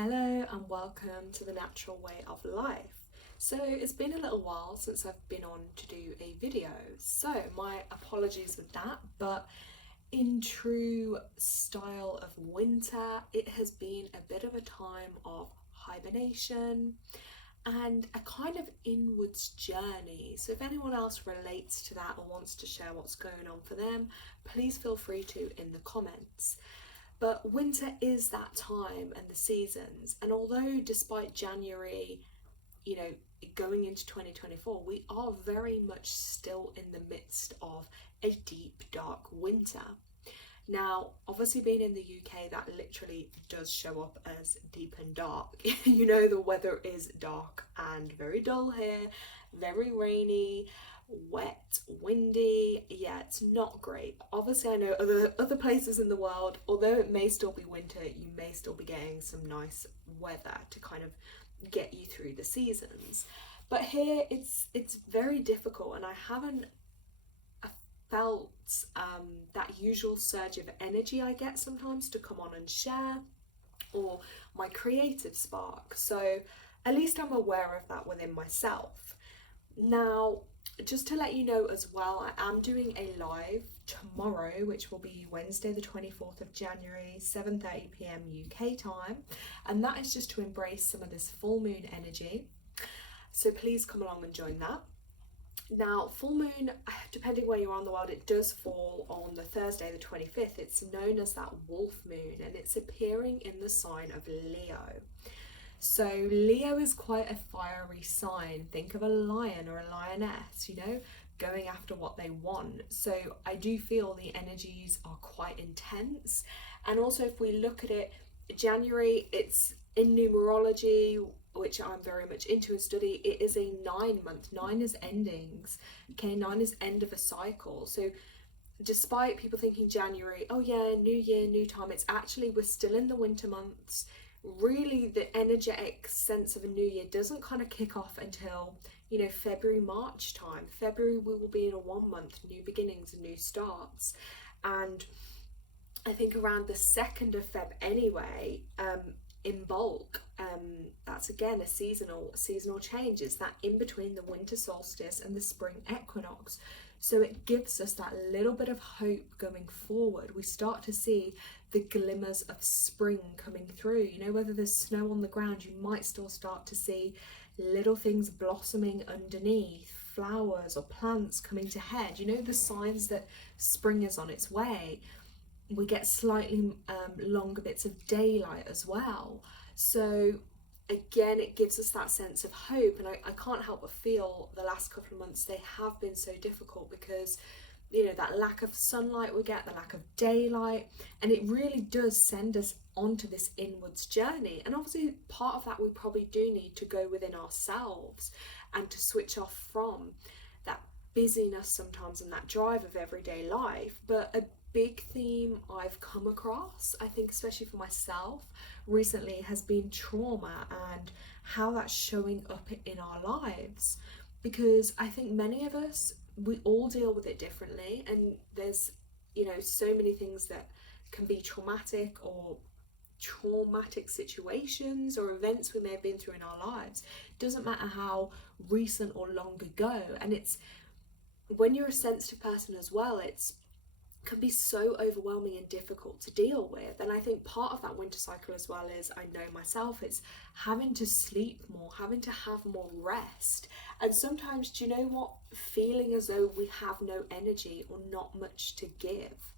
Hello and welcome to the Natural Way of Life. So it's been a little while since I've been on to do a video, so my apologies with that, but in true style of winter, it has been a bit of a time of hibernation and a kind of inwards journey. So if anyone else relates to that or wants to share what's going on for them, please feel free to in the comments. But winter is that time and the seasons, and although despite January, going into 2024, we are very much still in the midst of a deep, dark winter. Now, obviously being in the UK, that literally does show up as deep and dark. The weather is dark and very dull here, very rainy, wet, windy. Yeah, it's not great. Obviously I know other places in the world, although it may still be winter, you may still be getting some nice weather to kind of get you through the seasons. But here it's very difficult, and I haven't felt that usual surge of energy I get sometimes to come on and share, or my creative spark. So at least I'm aware of that within myself. Now, just to let you know as well, I am doing a live tomorrow, which will be Wednesday the 24th of January, 7:30 p.m. UK time, and that is just to embrace some of this full moon energy. So please come along and join that. Now, full moon, depending where you are in the world, it does fall on the Thursday the 25th. It's known as that wolf moon, and it's appearing in the sign of Leo. So Leo is quite a fiery sign. Think of a lion or a lioness, going after what they want. So I do feel the energies are quite intense. And also if we look at it, January, it's in numerology, which I'm very much into and study, it is a 9-month. 9 is endings. Okay, 9 is end of a cycle. So despite people thinking January, oh yeah, new year, new time, it's actually, we're still in the winter months. Really, the energetic sense of a new year doesn't kind of kick off until February, March time. February, we will be in a 1-month, new beginnings and new starts. And I think around the 2nd of Feb anyway, Imbolc, that's again a seasonal change. It's that in between the winter solstice and the spring equinox. So it gives us that little bit of hope going forward. We start to see the glimmers of spring coming through. Whether there's snow on the ground, you might still start to see little things blossoming underneath, flowers or plants coming to head. The signs that spring is on its way. We get slightly longer bits of daylight as well. So again, it gives us that sense of hope, and I can't help but feel the last couple of months they have been so difficult because that lack of sunlight we get, the lack of daylight, and it really does send us onto this inwards journey. And obviously part of that we probably do need to go within ourselves and to switch off from that busyness sometimes and that drive of everyday life. But a big theme I've come across, I think especially for myself recently, has been trauma and how that's showing up in our lives, because I think many of us, we all deal with it differently, and there's so many things that can be traumatic situations or events we may have been through in our lives. It doesn't matter how recent or long ago, and it's when you're a sensitive person as well, it's can be so overwhelming and difficult to deal with. And I think part of that winter cycle as well is, I know myself, it's having to sleep more, having to have more rest. And sometimes, do you know what, feeling as though we have no energy or not much to give.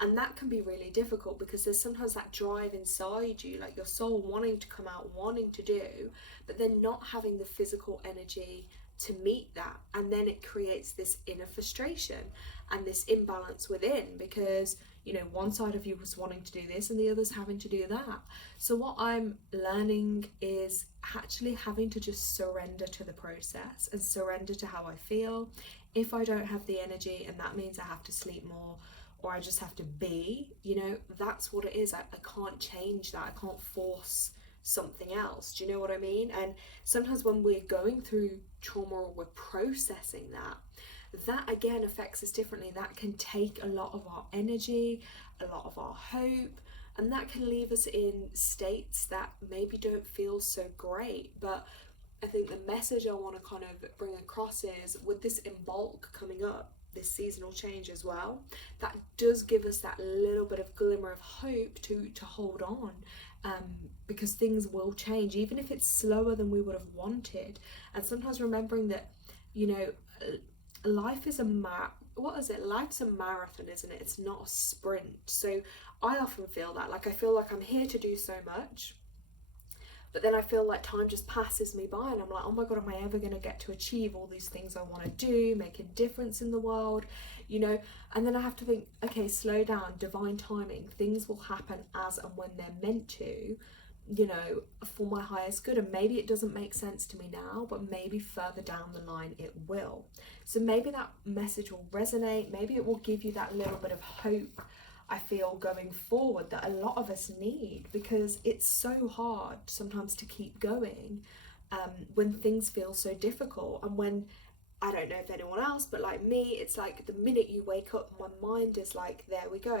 And that can be really difficult because there's sometimes that drive inside you, like your soul wanting to come out, wanting to do, but then not having the physical energy to meet that. And then it creates this inner frustration and this imbalance within, because one side of you was wanting to do this and the other's having to do that. So what I'm learning is actually having to just surrender to the process and surrender to how I feel. If I don't have the energy and that means I have to sleep more, or I just have to be, that's what it is. I can't change that. I can't force something else. Do you know what I mean? And sometimes when we're going through trauma or we're processing that again affects us differently. That can take a lot of our energy, a lot of our hope, and that can leave us in states that maybe don't feel so great. But I think the message I want to kind of bring across is, with this Imbolc coming up, this seasonal change as well, that does give us that little bit of glimmer of hope to hold on, because things will change, even if it's slower than we would have wanted. And sometimes remembering that, you know, life is life's a marathon, isn't it? It's not a sprint. So I often feel that, like, I feel like I'm here to do so much, but then I feel like time just passes me by, and I'm like, oh my god, am I ever going to get to achieve all these things I want to do, make a difference in the world, you know? And then I have to think, okay, slow down, divine timing, things will happen as and when they're meant to, you know, for my highest good. And maybe it doesn't make sense to me now, but maybe further down the line it will. So maybe that message will resonate, maybe it will give you that little bit of hope, I feel, going forward, that a lot of us need, because it's so hard sometimes to keep going when things feel so difficult. And when, I don't know if anyone else, but like me, it's like the minute you wake up, my mind is like, there we go,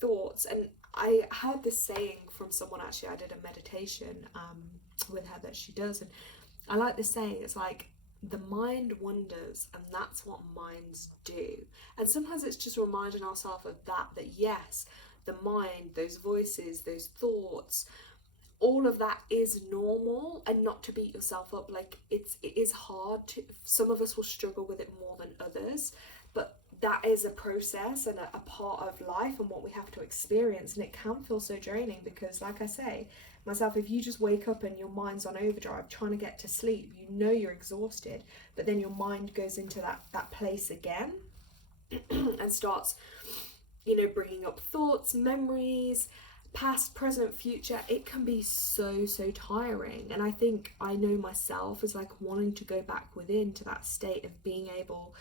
thoughts. And I heard this saying from someone, actually, I did a meditation with her that she does, and I like this saying. It's like, the mind wanders, and that's what minds do. And sometimes it's just reminding ourselves of that yes, the mind, those voices, those thoughts, all of that is normal, and not to beat yourself up. Like, it is hard to, some of us will struggle with it more than others, but that is a process and a part of life and what we have to experience. And it can feel so draining, because like I say myself, if you just wake up and your mind's on overdrive trying to get to sleep, you know you're exhausted, but then your mind goes into that place again and starts, you know, bringing up thoughts, memories, past, present, future. It can be so tiring. And I think I know myself as like wanting to go back within to that state of being able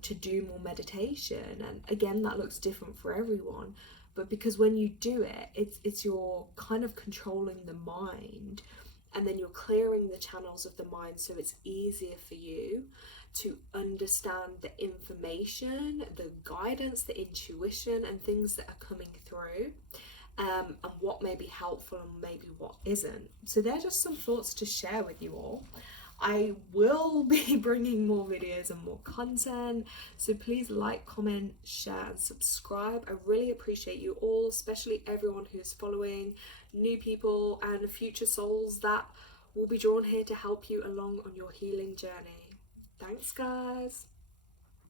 to do more meditation. And again, that looks different for everyone, but because when you do it, it's you're kind of controlling the mind, and then you're clearing the channels of the mind, so it's easier for you to understand the information, the guidance, the intuition, and things that are coming through, and what may be helpful and maybe what isn't. So they're just some thoughts to share with you all. I will be bringing more videos and more content, so please like, comment, share and subscribe. I really appreciate you all, especially everyone who's following, new people and future souls that will be drawn here to help you along on your healing journey. Thanks guys.